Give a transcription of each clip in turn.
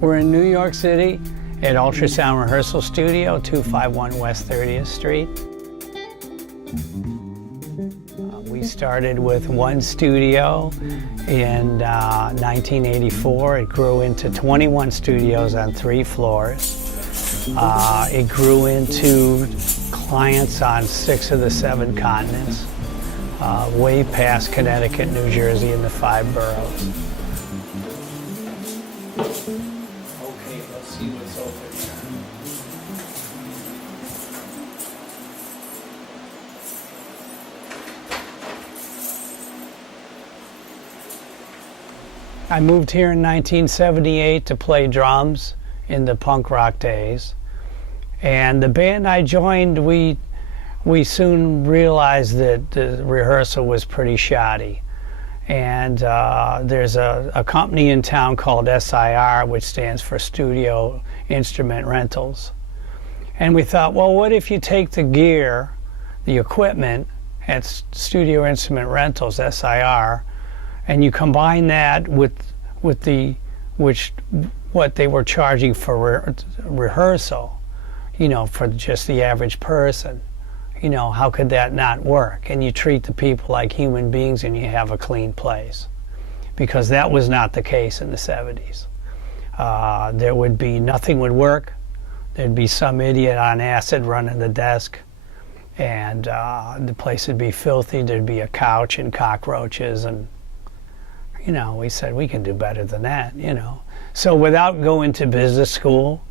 We're in New York City at Ultrasound Rehearsal Studio, 251 West 30th Street. We started with one studio in 1984. It grew into 21 studios on 3 floors. It grew into clients on 6 of the 7 continents, way past Connecticut, New Jersey, and the 5 boroughs. Okay, let's see what's open here. I moved here in 1978 to play drums in the punk rock days. And the band I joined, we soon realized that the rehearsal was pretty shoddy. And there's a company in town called SIR, which stands for Studio Instrument Rentals. And we thought, well, what if you take the gear, the equipment at Studio Instrument Rentals, SIR, and you combine that with what they were charging for rehearsal, you know, for just the average person. You know, how could that not work? And you treat the people like human beings and you have a clean place. Because that was not the case in the 70s. There would be, nothing would work. There'd be some idiot on acid running the desk. And the place would be filthy. There'd be a couch and cockroaches. And, you know, we said, we can do better than that, you know. So without going to business school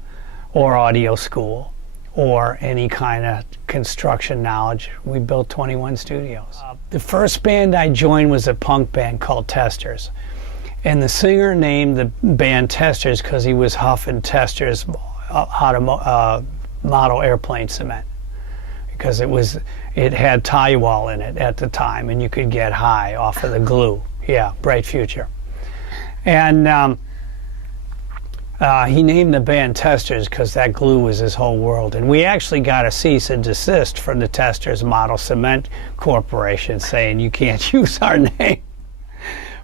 or audio school, or any kind of construction knowledge, we built 21 studios. The first band I joined was a punk band called Testers. And the singer named the band Testers because he was huffing Testers model airplane cement. Because it had toluol in it at the time, and you could get high off of the glue. Yeah, bright future. And he named the band Testers because that glue was his whole world. And we actually got a cease and desist from the Testers Model Cement Corporation saying, you can't use our name.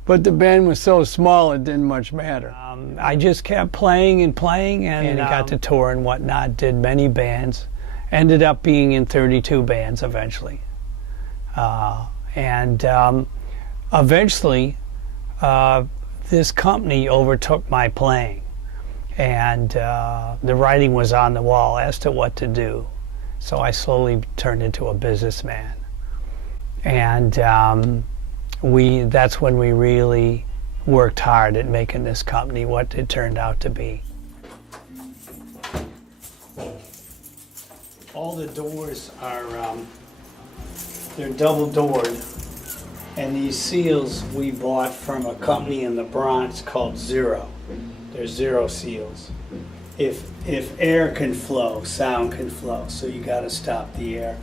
But the band was so small it didn't much matter. I just kept playing and playing, and got to tour and whatnot, did many bands, ended up being in 32 bands eventually. Eventually, this company overtook my playing. And the writing was on the wall as to what to do. So I slowly turned into a businessman. And that's when we really worked hard at making this company what it turned out to be. All the doors are, they're double doored. And these seals we bought from a company in the Bronx called Zero. There's 0 seals. If air can flow, sound can flow. So you got to stop the air.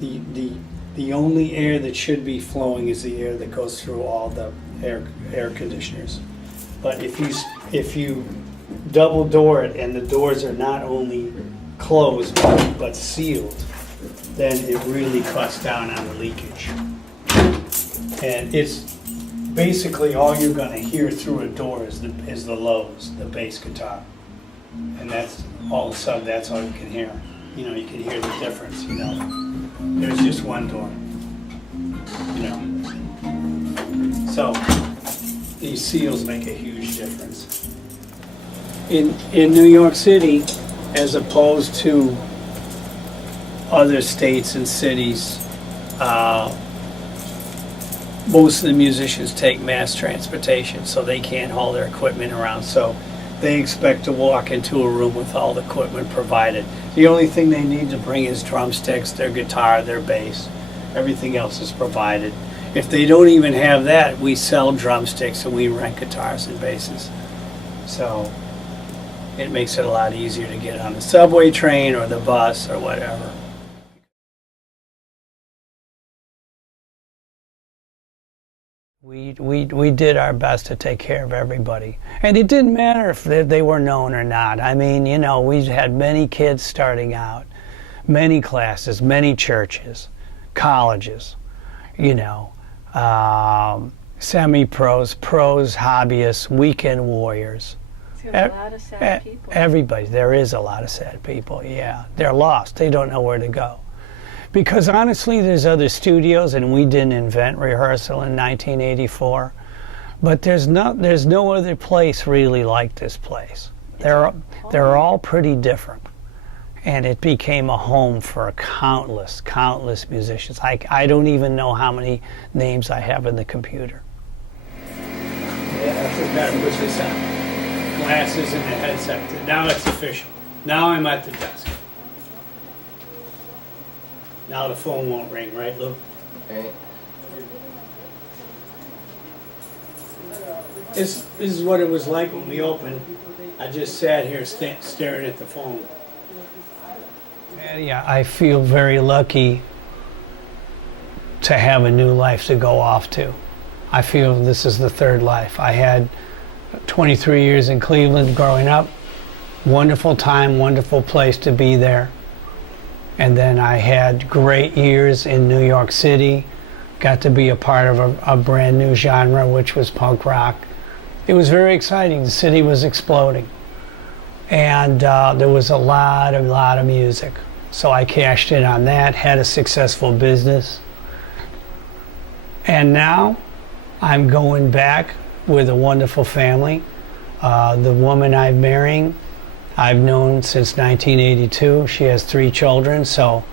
The only air that should be flowing is the air that goes through all the air conditioners. But if you double door it and the doors are not only closed but sealed, then it really cuts down on the leakage. And it's basically all you're going to hear through a door is the lows, the bass guitar. And that's all of a sudden, that's all you can hear. You know, you can hear the difference, you know. There's just one door, you know. So these seals make a huge difference. In New York City, as opposed to other states and cities, most of the musicians take mass transportation, so they can't haul their equipment around. So they expect to walk into a room with all the equipment provided. The only thing they need to bring is drumsticks, their guitar, their bass. Everything else is provided. If they don't even have that, we sell drumsticks and we rent guitars and basses. So it makes it a lot easier to get on the subway train or the bus or whatever. We did our best to take care of everybody. And it didn't matter if they were known or not. I mean, you know, we had many kids starting out. many classes, many churches, colleges, you know, semi-pros, pros, hobbyists, weekend warriors. There's a lot of sad people. Everybody. There is a lot of sad people, yeah. They're lost. They don't know where to go. Because honestly, there's other studios, and we didn't invent Rehearsal in 1984. But there's no other place really like this place. They're all pretty different. And it became a home for countless musicians. I don't even know how many names I have in the computer. Yeah, that's better. Push this on. Glasses and the headset. Now it's official. Now I'm at the desk. Now the phone won't ring, right, Lou? Right. This is what it was like when we opened. I just sat here staring at the phone. Yeah, I feel very lucky to have a new life to go off to. I feel this is the third life. I had 23 years in Cleveland growing up. Wonderful time, wonderful place to be there. And then I had great years in New York City. Got to be a part of a brand new genre, which was punk rock. It was very exciting. The city was exploding. And there was a lot of music. So I cashed in on that, had a successful business. And now I'm going back with a wonderful family. The woman I'm marrying, I've known since 1982. She has 3 children, so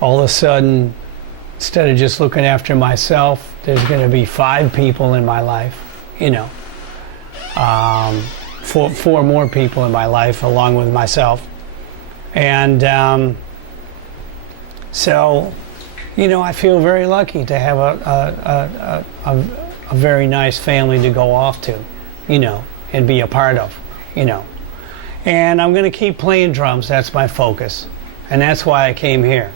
all of a sudden, instead of just looking after myself, there's going to be 5 people in my life, you know. 4 more people in my life along with myself. And so, you know, I feel very lucky to have a very nice family to go off to, you know, and be a part of, you know. And I'm going to keep playing drums. That's my focus. And that's why I came here.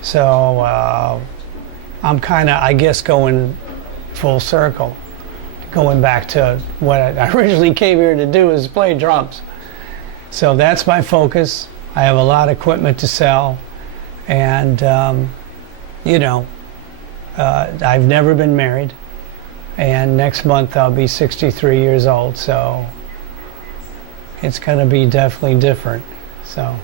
So I'm kind of, I guess, going full circle. Going back to what I originally came here to do, is play drums. So that's my focus. I have a lot of equipment to sell. And, you know, I've never been married. And next month I'll be 63 years old, so it's going to be definitely different. So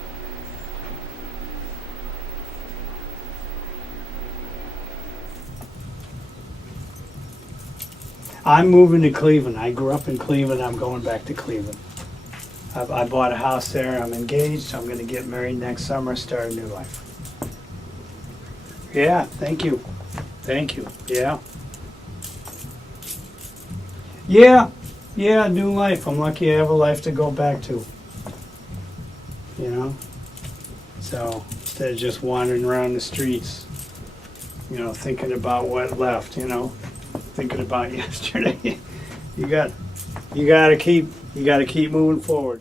I'm moving to Cleveland. I grew up in Cleveland. I'm going back to Cleveland. I bought a house there. I'm engaged. I'm going to get married next summer, start a new life. Yeah, thank you. Thank you. Yeah. Yeah, new life. I'm lucky I have a life to go back to. You know? So instead of just wandering around the streets, you know, thinking about what left, you know, thinking about yesterday. you got to keep moving forward.